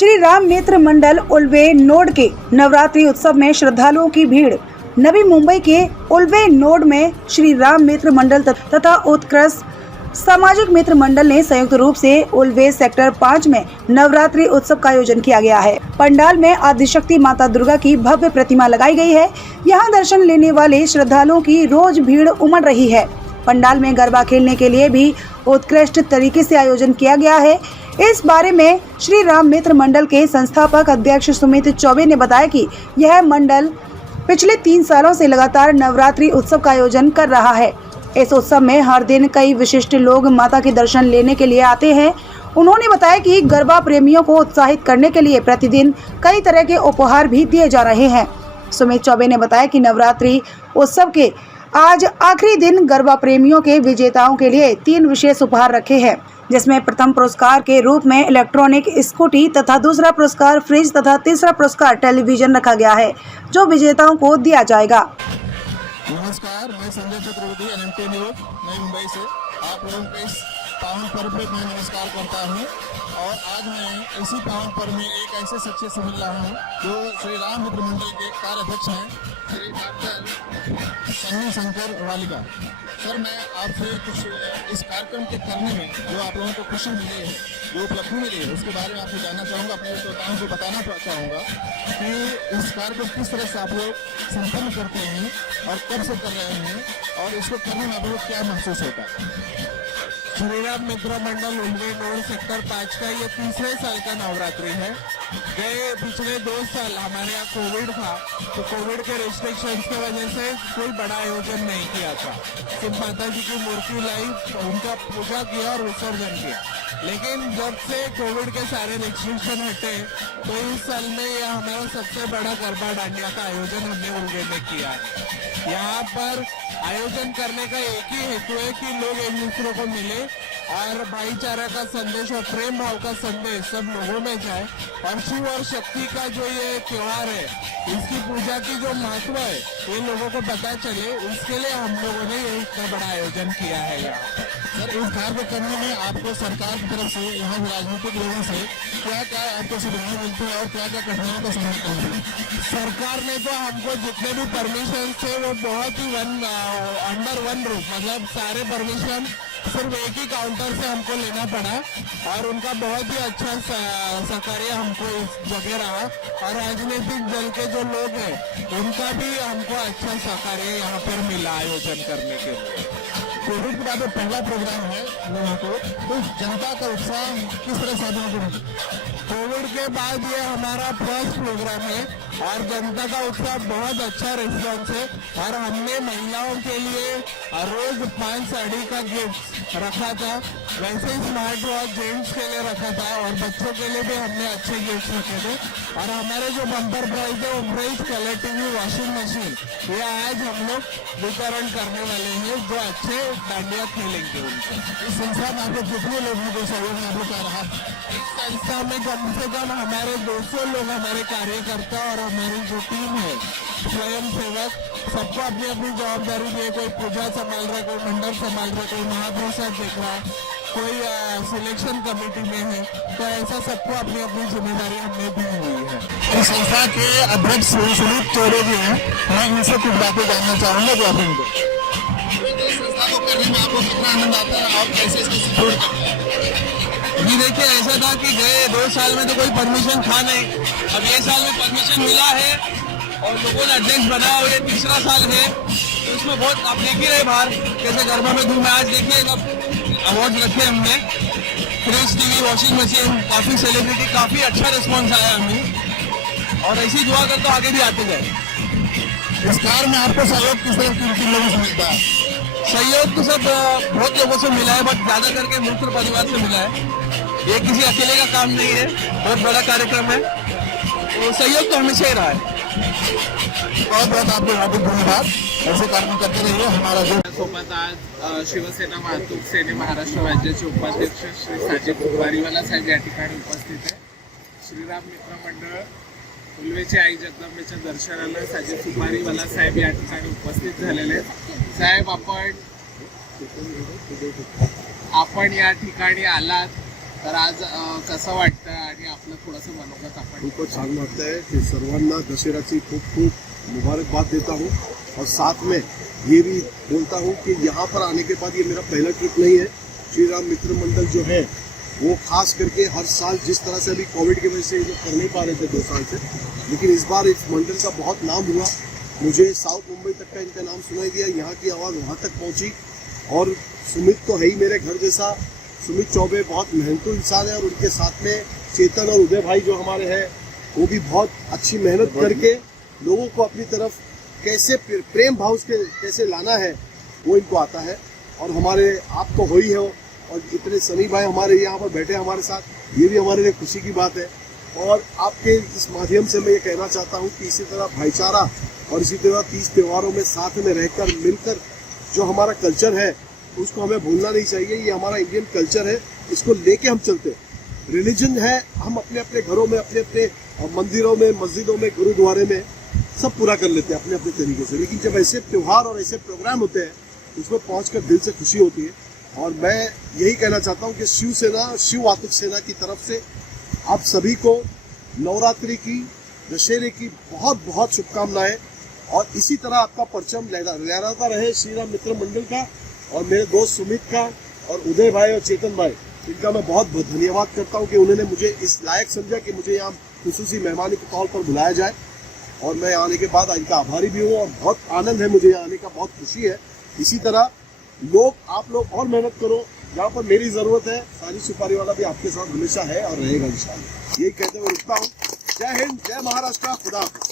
श्री राम मित्र मंडल उल्वे node के नवरात्रि उत्सव में श्रद्धालुओं की भीड़। नवी मुंबई के उल्वे नोड में श्री राम मित्र मंडल तथा उत्कृष्ट सामाजिक मित्र मंडल ने संयुक्त रूप से उल्वे सेक्टर 5 में नवरात्रि उत्सव का आयोजन किया गया है। पंडाल में आदिशक्ति माता दुर्गा की भव्य प्रतिमा लगाई गई है। यहां दर्शन लेने वाले श्रद्धालुओं की रोज भीड़ उमड़ रही है। पंडाल में गरबा खेलने के लिए भी उत्कृष्ट तरीके से आयोजन किया गया है। इस बारे में श्री राम मित्र मंडल के संस्थापक अध्यक्ष सुमित चौबे ने बताया कि यह मंडल पिछले 3 सालों से लगातार नवरात्रि उत्सव का आयोजन कर रहा है। इस उत्सव में हर दिन कई विशिष्ट लोग माता के दर्शन लेने के लिए आते हैं। उन्होंने बताया कि गरबा प्रेमियों को उत्साहित करने के लिए प्रतिदिन कई तरह के उपहार भी दिए जा रहे हैं। सुमित चौबे ने बताया कि नवरात्रि उत्सव के आज आखिरी दिन गरबा प्रेमियों के विजेताओं के लिए 3 विशेष उपहार रखे हैं, जिसमें प्रथम पुरस्कार के रूप में इलेक्ट्रॉनिक स्कूटी तथा दूसरा पुरस्कार फ्रिज तथा तीसरा पुरस्कार टेलीविजन रखा गया है, जो विजेताओं को दिया जाएगा। नमस्कार, मैं संजय चतुर्वेदी NMT न्यूज़ नई मुंबई से आप लोगों के इस पावन पर्व पे मैं नमस्कार करता हूँ। और आज मैं इसी पावन पर्व में एक ऐसे सच्चे से मिल रहा हूँ जो श्री राम मित्र मंडल के कार्याध्यक्ष हैं, श्री डॉक्टर सन्नी शंकर वालिका। सर, मैं आपसे कुछ इस कार्यक्रम के करने में जो आप लोगों को खुशी मिली है, जो उपलब्धि मिली है, उसके बारे में आपसे जानना चाहूँगा। अपने श्रोताओं को बताना चाहूँगा कि इस कार्य को किस तरह से आप लोग संपन्न करते हैं और कब से कर रहे हैं और इसको करने में आप लोग क्या महसूस होता है। श्री राम मित्र मंडल उल्वे नोड सेक्टर 5 का ये 3रे साल का नवरात्रि है। गए पिछले 2 साल हमारे यहाँ कोविड था, तो कोविड के रिस्ट्रिक्शंस की वजह से कोई बड़ा आयोजन नहीं किया था। सिर्फ माता जी की मूर्ति लाई, उनका पूजा किया और विसर्जन किया। लेकिन जब से कोविड के सारे रिस्ट्रिक्शन हटे, तो इस साल में ये हमारा सबसे बड़ा गरबा डांडिया का आयोजन हमने उल्वे में किया है। यहाँ पर आयोजन करने का एक ही हेतु है कि लोग एक दूसरे को मिले और भाईचारा का संदेश और प्रेम भाव का संदेश सब लोगों में जाए और शिव और शक्ति का जो ये त्योहार है, इसकी पूजा की जो महत्व है, ये लोगों को पता चले, इसके लिए हम लोगों ने ये इतना बड़ा आयोजन किया है यहाँ। सर, इस कार्य करने में आपको सरकार की तरफ से, यहाँ राजनीतिक लोगों से क्या क्या आपको सुविधाएं मिलती है और क्या क्या कठिनाइयों का सामना करना है। सरकार ने तो हमको जितने भी परमिशन थे वो बहुत ही अंडर वन रूफ, मतलब सारे परमिशन सिर्फ एक ही काउंटर से हमको लेना पड़ा और उनका बहुत ही अच्छा सहकार्य हमको इस जगह रहा। और राजनीतिक दल के जो लोग हैं उनका भी हमको अच्छा सहकार्य यहाँ पर मिला आयोजन करने के लिए। कोविड के बाद पहला प्रोग्राम है लोगों को, तो जनता का उत्साह किस तरह से? कोविड के बाद ये हमारा फर्स्ट प्रोग्राम है और जनता का उत्साह बहुत अच्छा रिस्पॉन्स है। और हमने महिलाओं के लिए रोज 5 साड़ी का गिफ्ट रखा था, वैसे ही स्मार्ट वॉच जेंट्स के लिए रखा था और बच्चों के लिए भी हमने अच्छे गिफ्ट रखे थे। और हमारे जो बम्पर प्राइज है वो fridge, colour TV, washing machine, ये आज हम लोग वितरण करने वाले हैं जो अच्छे डांडिया खेलेंगे उनको। इस संस्था में आपको कितने लोगों को सहयोग आप लोग कर रहा है? इस संस्था में कम से कम हमारे 200 लोग हमारे कार्यकर्ता और हमारी जो टीम है स्वयं सेवक, सबको अपनी अपनी जवाबदारी दी है। कोई पूजा संभाल रहा है, कोई मंडल संभाल रहा है, कोई महाप्रसाद देख रहा है, कोई सिलेक्शन कमेटी में है, तो ऐसा सबको अपनी अपनी जिम्मेदारी हमने दी हुई है। इस संस्था के अध्यक्ष सुमित चौबे जी हैं, मैं इनसे कुछ बातें जानना चाहूँगा। जो आप संस्था को करने में आपको कितना आनंद आता है और कैसे इसको सपोर्ट करते हैं? जी देखिए, ऐसा था कि गए 2 साल में तो कोई परमिशन था नहीं, अब ये साल में परमिशन मिला है और लोगों ने अध्यक्ष बनाया और ये 3रा साल है, तो इसमें बहुत आप देख ही रहे बाहर कैसे गरबा में धूम है। आज देखिए अब अवार्ड रखे हमने, फ्रिज, टीवी, वॉशिंग मशीन, काफ़ी सेलिब्रिटी, काफ़ी अच्छा रिस्पॉन्स आया हमें और ऐसी दुआ करते आगे भी आते जाए। इस कार्य में आपको सहयोग किस तरह किन लोगों से मिलता है? सहयोग तो सब बहुत लोगों से मिला है, बट ज़्यादा करके मित्र परिवार से मिला है। ये किसी अकेले का काम नहीं है, बहुत बड़ा कार्यक्रम है, तो सहयोग तो हमेशा ही रहा है। बहुत बहुत आपको हार्दिक धन्यवाद। ऐसे कार्यक्रम करते रहिए। हमारा जो सोबत आज शिवसेना वाहतूक सेने महाराष्ट्र राज्याचे उपाध्यक्ष श्री साजिद कुंभारीवाला साहेब या ठिकाणी उपस्थित आहे। श्रीराम मित्र मंडळ उल्वेचे आई जगदंबेच्या दर्शनाला साजिद कुंभारीवाला साहेब या ठिकाणी उपस्थित झालेले आहेत। साहेब, आपण या ठिकाणी आलात तर आज कसं वाटतं आणि आपलं थोडंसं मनोगत आपण खूपच छान वाटतं है कि सर्वांना दशहराची खूप खूप मुबारकबाद देता हूँ और साथ में ये भी बोलता हूँ कि यहाँ पर आने के बाद ये मेरा पहला ट्रिप नहीं है। श्री राम मित्र मंडल जो है वो खास करके हर साल जिस तरह से अभी कोविड की वजह से ये लोग कर नहीं पा रहे थे 2 साल से, लेकिन इस बार इस मंडल का बहुत नाम हुआ। मुझे साउथ मुंबई तक का इनका नाम सुनाई दिया, यहाँ की आवाज़ वहाँ तक पहुँची। और सुमित तो है ही मेरे घर जैसा। सुमित चौबे बहुत मेहनतू इंसान है और उनके साथ में चेतन और उदय भाई जो हमारे हैं वो भी बहुत अच्छी मेहनत करके लोगों को अपनी तरफ कैसे प्रेम भाव से कैसे लाना है वो इनको आता है। और हमारे आप तो हो ही हो और इतने सनी भाई हमारे यहाँ पर बैठे हमारे साथ, ये भी हमारे लिए खुशी की बात है। और आपके इस माध्यम से मैं ये कहना चाहता हूँ कि इसी तरह भाईचारा और इसी तरह 30 त्योहारों में साथ में रहकर मिलकर जो हमारा कल्चर है उसको हमें भूलना नहीं चाहिए। ये हमारा इंडियन कल्चर है, इसको लेके हम चलते। रिलीजन है, हम अपने अपने घरों में, अपने अपने मंदिरों में, मस्जिदों में, गुरुद्वारे में सब पूरा कर लेते हैं अपने अपने तरीके से, लेकिन जब ऐसे त्योहार और ऐसे प्रोग्राम होते हैं उसमें पहुंचकर दिल से खुशी होती है। और मैं यही कहना चाहता हूं कि शिवसेना, शिव वातुक सेना की तरफ से आप सभी को नवरात्रि की, दशहरे की बहुत बहुत शुभकामनाएं। और इसी तरह आपका परचम लहराता रहे श्री राम मित्र मंडल का और मेरे दोस्त सुमित का और उदय भाई और चेतन भाई, इनका मैं बहुत बहुत धन्यवाद करता हूं कि उन्होंने मुझे इस लायक समझा कि मुझे यहाँ खुसूसी मेहमानी के तौर पर बुलाया जाए। और मैं आने के बाद इनका आभारी भी हूँ और बहुत आनंद है मुझे आने का, बहुत खुशी है। इसी तरह आप लोग और मेहनत करो, जहाँ पर मेरी ज़रूरत है सारी सुपारी वाला भी आपके साथ हमेशा है और रहेगा इंशाल्लाह। यही कहते हुए रुकता हूँ। जय हिंद, जय महाराष्ट्र, खुदा हाफिज़।